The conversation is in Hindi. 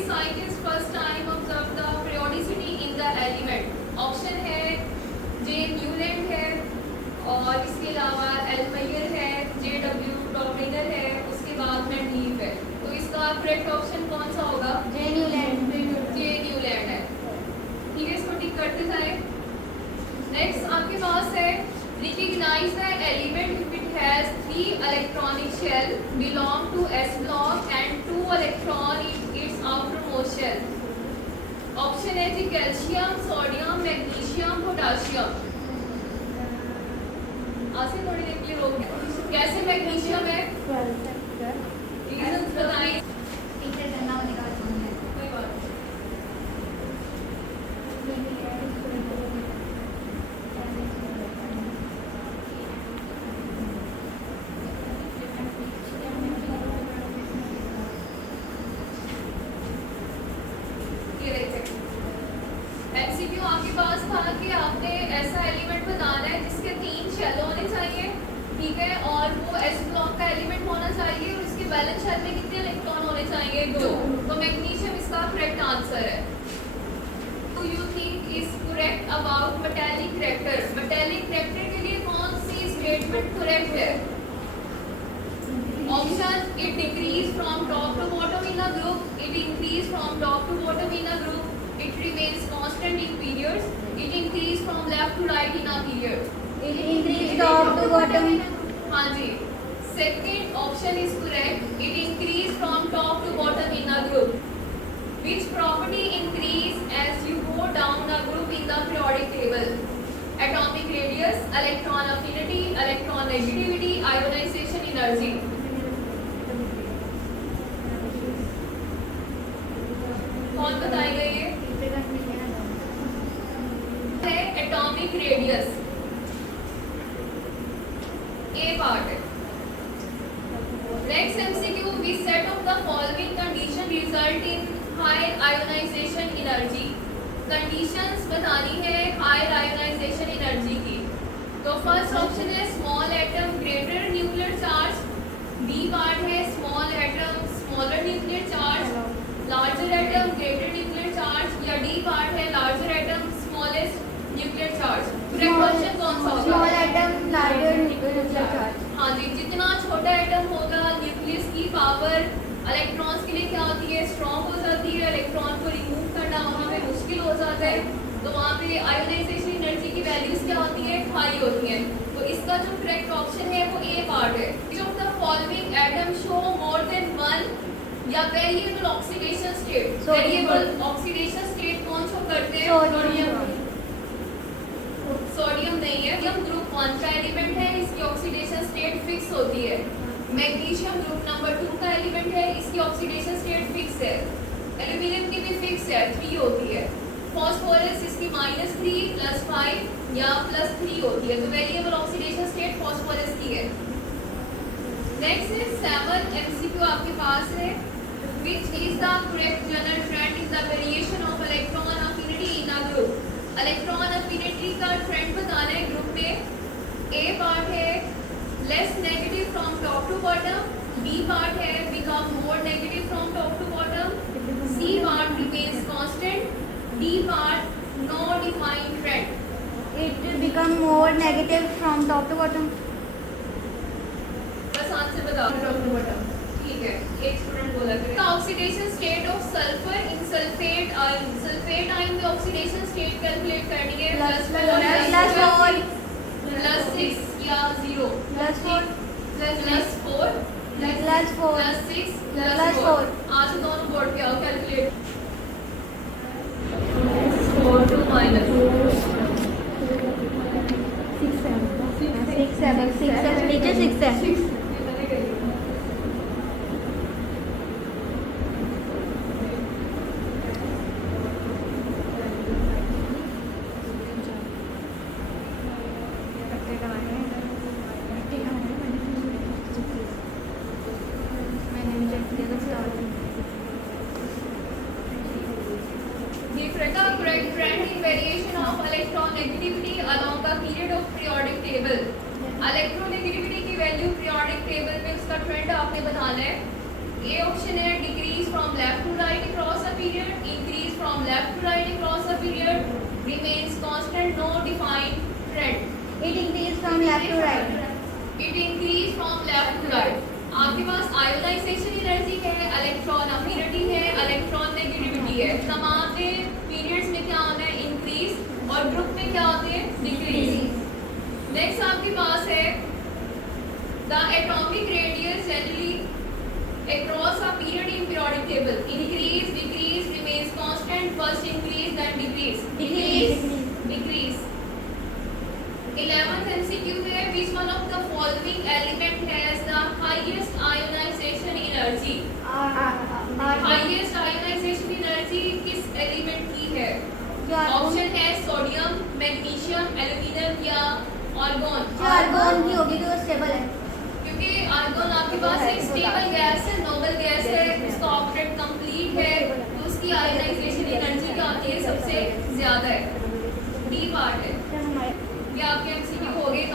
Which scientist first time observed the periodicity in the element? Option है जे न्यूलैंड है, और इसके अलावा एल्मायर है, जे डब्ल्यू डॉर्निंगर है, उसके बाद मैंडलीफ है। तो इसका करेक्ट ऑप्शन कौन सा होगा? जे न्यूलैंड। जे न्यूलैंड है। ठीक है, इसको टिक करते जाए। नेक्स्ट आपके पास है recognise the element if it has 3 electronic shell belong to s block and 2 electron in its outermost shell. Option है जी कैल्शियम, सोडियम, मैग्नीशियम, पोटाशियम। आसे थोड़ी देर के लिए रोक गया। कैसे मैग्नीशियम है? रीजंस बताइए। टीचर करना होने का काम है। कोई बात नहीं। एमसीक्यू आपके पास था कि आपने ऐसा एलिमेंट बताना है जिसके 3 शेल होने चाहिए, ठीक है, और वो एस ब्लॉक का एलिमेंट होना चाहिए और इसके बैलेंस शेल में कितने इलेक्ट्रॉन होने चाहिए? 2। तो मैग्नीशियम इसका करेक्ट आंसर है। Do you think is correct about metallic character? Metallic character के लिए कौन सी स्टेटमेंट करेक्ट है? Option it decrease from top to bottom in a group, it increase from top to bottom in a group, it remains constant in periods, it increase from left to right in a period, It increase top to bottom. हाँ जी। Second option is correct, it increase from top to bottom in a group. Which property increase as you go down a group in the periodic table? Atomic radius, electron affinity, electron negativity, ionization energy. कौन बताएगा ये? है एटॉमिक रेडियस, ए पार्ट है। Next MCQ, which set of the following condition result in high ionisation energy? Conditions बतानी है हाई आयोनाइजेशन एनर्जी की। तो फर्स्ट ऑप्शन है small atom greater nuclear charge, B part है small atom smaller nuclear charge, larger atom greater nuclear charge, या डी पार्ट है larger atom smallest nuclear charge. Correct option कौन सा होगा? Small atom larger nuclear charge. हाँ जी, जितना छोटा एटम होगा न्यूक्लियस की पावर इलेक्ट्रॉन्स के लिए क्या होती है? स्ट्रॉन्ग हो जाती है। इलेक्ट्रॉन को रिमूव करना वहाँ पे मुश्किल हो जाता है, तो वहाँ पे आयोनाइजेशन एनर्जी की वैल्यूज क्या होती है? हाई होती है। तो इसका जो करेक्ट ऑप्शन है वो ए पार्ट है। जो the following atom show more than 1 या variable oxidation state. Variable oxidation state कौन शो करते हैं? सोडियम। सोडियम नहीं है, सोडियम ग्रुप 1 का एलिमेंट है, इसकी ऑक्सीडेशन स्टेट फिक्स होती है। मैग्नीशियम ग्रुप नंबर 2 का एलिमेंट है, इसकी ऑक्सीडेशन स्टेट फिक्स है। एल्यूमिनियम की भी फिक्स है, 3 होती है। फास्फोरस इसकी -3 +5 या +3 होती है। तो वेरिएबल ऑक्सीडेशन स्टेट फास्फोरस की है। नेक्स्ट है 7 एमसीक्यू आपके पास है, which is the correct general trend in the variation of electron affinity in a group? Electron affinity का ट्रेंड बताना है ग्रुप में। ए पार्ट है less negative from top to bottom, B part है become more negative from top to bottom, C part remains constant, D part no defined trend. It become more negative from top to bottom. बस आंसर बताओ टॉप टू बॉटम। ठीक है, एक स्टूडेंट बोला कि oxidation state of sulphur in sulphate ion. Sulphate ion की ऑक्सीडेशन स्टेट कैलकुलेट करनी है +4 +6 या 0 +4 +4 +6 +4। आज दोनों बोर्ड पे आओ कैलकुलेट। 4 to -6 नीचे 6 है। correct trend in variation of electron negativity along the period of periodic table. Electronegativity की वैल्यू पीरियोडिक टेबल में उसका ट्रेंड आपने बताना है. ए ऑप्शन है decrease from left to right across a from left to right across a period, remains constant, no defined trend. It increases from left to right. It increase from left to right. आपके पास आयोनाइजेशन एनर्जी है, इलेक्ट्रॉन अफिनिटी है, इलेक्ट्रॉन नेगेटिविटी है। तमाम पीरियड्स में क्या होता है? इंक्रीज, और ग्रुप में क्या होते हैं? डिक्रीज। नेक्स्ट आपके पास है the atomic radius generally across a period in periodic table increase, decrease, remains constant, first increase then decrease, decrease. 11th MCQ है, which one of the following element has the highest ionization energy? Highest ionization energy किस एलिमेंट की है? ऑप्शन है सोडियम, मैग्नीशियम, एल्यूमिनियम या आर्गन। आर्गन की होगी तो स्टेबल है, क्योंकि आर्गन आपके पास एक स्टेबल गैस है, नोबल गैस है, उसका ऑक्टेट कंप्लीट है, तो उसकी आयोनाइजेशन एनर्जी क्या होती है? सबसे ज्यादा है। डी पार्ट है, ये आपके